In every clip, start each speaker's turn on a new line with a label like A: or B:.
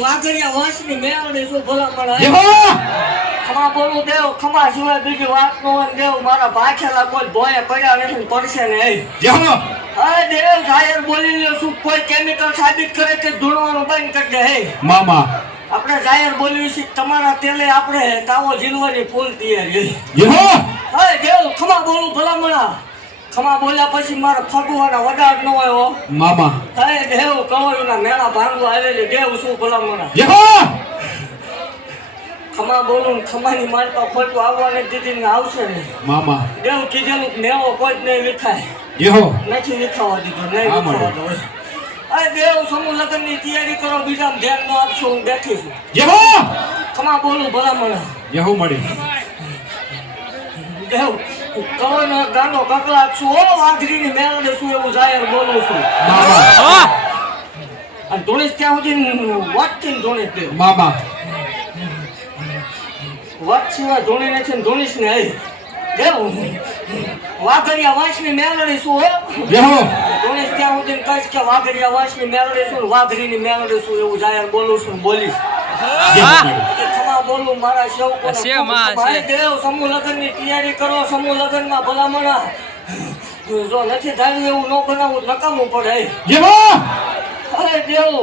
A: વાઘરિયા મેળવણી શું ખમા બોલું દેવ ખમા સિવાય બીજી વાત નો દેવ મારા પાછળના કોઈ ભોય પડ્યા નથી પડશે ને એ. અરે દેવ જાહેર બોલી લ્યો શું કોઈ કેમિકલ સાબિત કરે કે ધૂણવાનું બંધ કરી દે હે?
B: મામા.
A: આપણે જાહેર બોલ્યું છે તમારા તેલે આપણે તાવો જીલવાની ફૂલ તૈયારી.
B: હો
A: દેવ ખમા બોલું ભલામણા ખમા બોલ્યા પછી મારા ફગવાના વડાડ નો આવ્યો.
B: મામા.
A: હવે દેવ કવરના મેળા ભાંગવા આવેલી દેવ શું ભલામણા ખમા બોલું ને ખમાની માલપા ખોટું આવવાને દીદી ને આવશે ને.
B: મામા.
A: દેવ કીધેલું નેવો કોઈ નહીં વિખાય. નથી વિખાવા દીધો નહીં વિખાવા દો અરે દેવ સમૂહ લગ્નની તૈયારી કરો બીજા ધ્યાન નો આપશો હું બેઠી છું. ખમા બોલું ભલામણા
B: મળે હો મળી.
A: દેવ કવરનો ગાંડો કકલાક છું ઓ વાઘરીની મેળવે છું એવું જાહેર બોલું છું અને ધોળીશ ત્યાં સુધી વાટથી ને ધોળીશ દેવ
B: મામા
A: વાત સિવાય નથી ને ધોળીશ ને હઈ દેવ વાઘરિયા વંશની મેળવી છું હો ધોળીશ ત્યાં સુધી કહીશ કે વાઘરિયા વંશની મેળવી છું વાઘરીની મેળવી છું એવું જાહેર બોલું છું બોલીશ બોલું મારા ભાઈ દેવ સમૂહ તૈયારી કરો સમૂહ લગ્નમાં ભલામણા. જો નથી થાય એવું ન બનાવવું નકામું પડે. અરે દેવ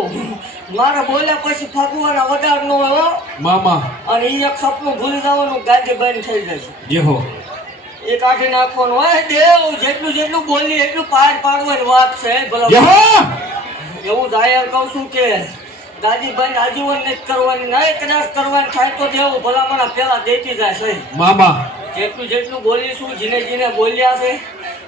A: મારે બોલ્યા પછી ફગવાના વડાર નો હોય
B: મામા.
A: અને એ એક સપનું ભૂલી જવાનું ગાદી બંધ થઈ જશે.
B: જય હો.
A: એ કાઢી નાખવાનું હોય દેવ જેટલું જેટલું બોલી એટલું પાર પાડવાની વાત છે ભલા એવું જાહેર કહું છું કે ગાડી બંધ આજીવન જ કરવાની નહીં કદાચ કરવાની થાય તો દેવું ભલામણા પેલા દેતી જાય છે
B: મામા.
A: જેટલું જેટલું બોલીશું જીને જીને બોલ્યા છે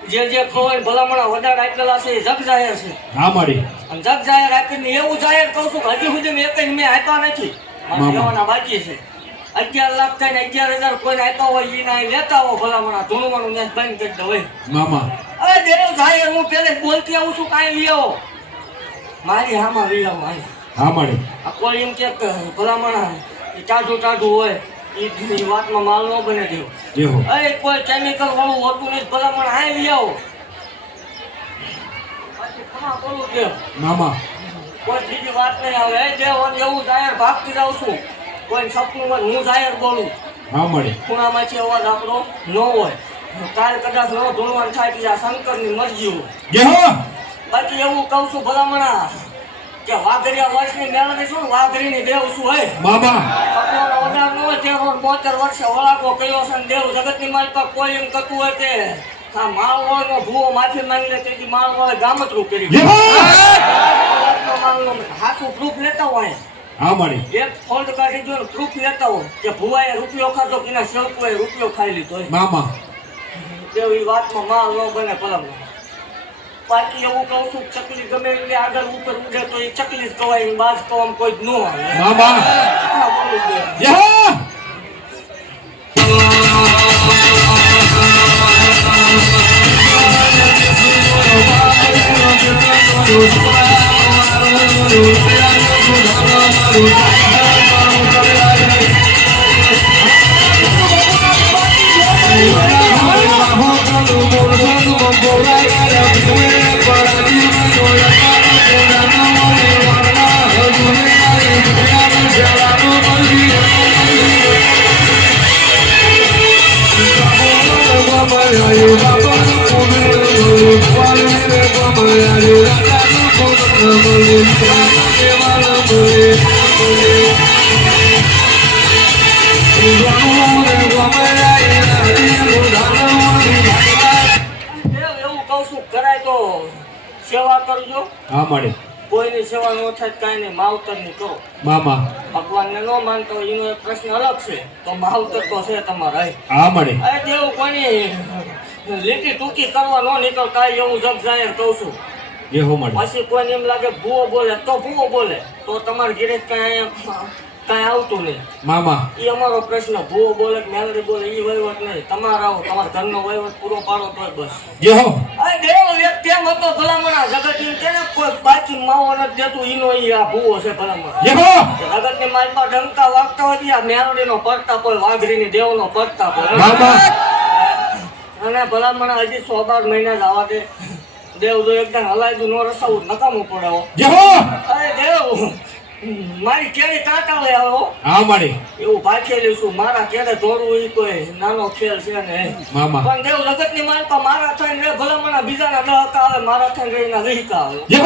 A: જે જે કહો ભલામણા વધારે આપેલા છે એ જગ જાહેર છે.
B: હા મારી.
A: અને જગ જાહેર આપીને એવું જાહેર કહું છું હજી સુધી મેં એક મેં આપ્યા નથી. લેવાના બાકી છે. અગિયાર લાખ કઈ અગિયાર હજાર કોઈને આપ્યા હોય એ ના લેતા હોય ભલામણા. ધૂણવાનું મેં બંધ કરી દો
B: મામા.
A: અરે દેવ જાહેર હું પેલે જ બોલતી આવું છું કાંઈ લઈ આવો મારી હામાં લઈ આવો અહીં
B: હા
A: આ કોઈ એમ કે ભલામણ ટાઢું ટાઢું હોય એ વાતમાં માલ ન બને દેવો અરે કોઈ કેમિકલ વાળું હોતું નહીં ભલામણ આવો. દેવ
B: મામા.
A: કોઈ બીજી વાત નહીં આવે. એ દેવ એવું જાહેર ભાગતી જાઉં છું. કોઈ સપનું હું જાહેર બોલું.
B: હા મળી
A: ખૂણામાંથી અવાજ આપણો ન હોય. કાલ કદાચ ન ધૂણવાનું થાય કે આ શંકરની મરજી હોય. બાકી એવું કહું છું ભલામણા કે વાઘરિયા વર્ષની મેળવી શું? ને વાઘરીની દેવ શું હોય?
B: મામા
A: ભગવાન ઓર્ડર ન તેરો બોતેર વર્ષે વળાકો કયો છે ને દેવ જગતની માલ પર કોઈ એમ કતું હોય તે આ માળવાળનો ભૂવો માથે માંગી લે તેથી માળવાળે ગામતરું કરી હાથું પ્રૂફ લેતા હોય.
B: હા મળી
A: એક ફોલ્ટ કાઢી દો ને પ્રૂફ લેતા હોય કે ભુવાએ રૂપિયો ખાધો કે એના સેવકોએ રૂપિયો ખાઈ લીધો મામા
B: મામા
A: એવી વાતમાં માલ ન બને પલંગ. બાકી એવું કહું છું કે ચકલી ગમે એટલે આગળ ઉપર ઉડે તો એ ચકલી જ કવાય ને બાજ કવામાં કોઈ જ ન આવે
B: મામા
A: આ સેવા કરજો.
B: હા મળે.
A: કોઈની સેવા ન થાય કાંઈ નહીં માવતરની કરો.
B: મામા.
A: ભગવાનને ન માનતો એનો એક પ્રશ્ન અલગ છે. તો માવતર તો છે તમારા
B: હા. મળે.
A: અરે દેવ કોની લીટી ટૂંકી કરવા ન નીકળતા એવું જગ જાહેર કહું છું.
B: જે હો મળે.
A: પછી કોઈને એમ લાગે ભૂવો બોલે તો ભૂવો બોલે. તો તમારે ઘરે કાંઈ કાંઈ આવતું નહીં.
B: મામા.
A: એ અમારો પ્રશ્ન ભૂવો બોલે કે મેલડી બોલે એ વહીવટ નહીં. તમારા આવો તમારા ઘરનો વહીવટ પૂરો પાડો તોય બસ.
B: જય હો
A: અરે દેવ વ્યક્તિ એમ હતો ભલામણા? જગત એમ કે કોઈ બાકી માવો નથી દેતું? ઈનો ઈ આ ભૂવો છે ભલામણા.
B: જય હો
A: જગતની માલમાં ઢંકા વાગતા હોય આ ત્યાં મેલડીનો પડતા ની દેવ દેવનો પડતા હોય
B: મામા.
A: અને ભલામણા હજી સો બાર મહિના જ આવવા દે દેવ જો એકદમ હલાયદું નો રસાવું નકામું પડે હો.
B: હો
A: અરે દેવ મારી કેરી લઈ આવો.
B: હા મારી.
A: એવું ભાખેલું છું. મારા કેરે દોડવું ઈ કોઈ નાનો ખેલ છે ને.
B: મામા.
A: પણ દેવ લગતની માનતા મારા થઈને રે ભલે મને બીજાના દહક આવે મારા થઈને રે એના વિહકા આવે
B: જય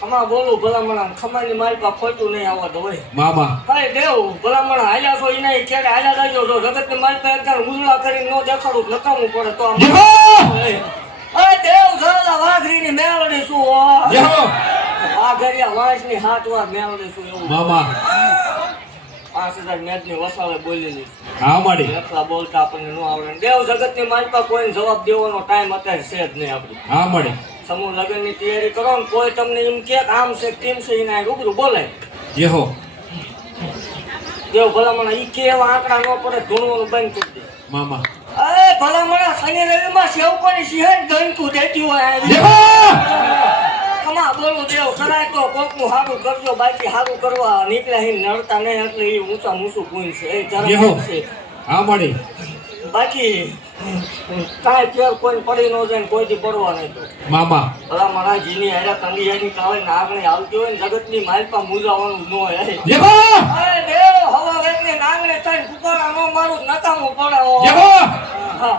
A: ખમા બોલું ભલામણા ખમાની માલપા ખોટું નહીં આવવા દો હોય.
B: મામા.
A: ભાઈ દેવ ભલામણા હાલ્યા છો ઈ નહીં ક્યારે હાલ્યા જાજો જો જગતની માલપા એકદમ ઉજળા કરીને નો દેખાડું નકામું પડે તો આમ. અરે દેવ જરા વાઘરીની મેલડી શું હો.
B: જય હો
A: વાંસની હાથ વાર મેલડી છું એવું?
B: મામા.
A: પાંચ હજાર મેચની વસાવે બોલેલી
B: હા માડી.
A: એટલા બોલતા આપણને ન આવડે. દેવ જગતની માલપા કોઈને જવાબ દેવાનો ટાઈમ અત્યારે છે જ નહીં આપણે
B: હા માડી.
A: સમૂહ લગ્નની તૈયારી કરો ને કોઈ તમને એમ કે આમ છે કેમ છે એના રૂબરૂ
B: બોલે. જેહો
A: દેવ ભલામણા ઈ કે એવા આંકડા ન પડે ધૂણવાનું બંધ કરી દે.
B: મામા.
A: અરે ભલામણા શનિ રવિમાં સેવકોની સિંહણ ગણતું દેતી હોય આ કમા બોલું દેવ કરાય તો કોકનું સારું કરજો બાકી સારું કરવા નીકળ્યા હી નડતા નહીં એટલે એ ઊંચા ઊંચું ગુણ છે. એ જરા છે.
B: હા માડી
A: બાકી કાંઈ ફેર કોઈ પડી ન જાય ને કોઈથી પડવા નહીં તો
B: મામા.
A: ભલા મારા જીની હેરા તંગી હેરી કાવે ને આગળ આવતી હોય ને જગતની માલપા મુજાવાનું ન હોય. અરે દેવ હવા વેગને નાંગણે થઈને કુકારા નો મારું નકામું પડે હો.
B: જય હા.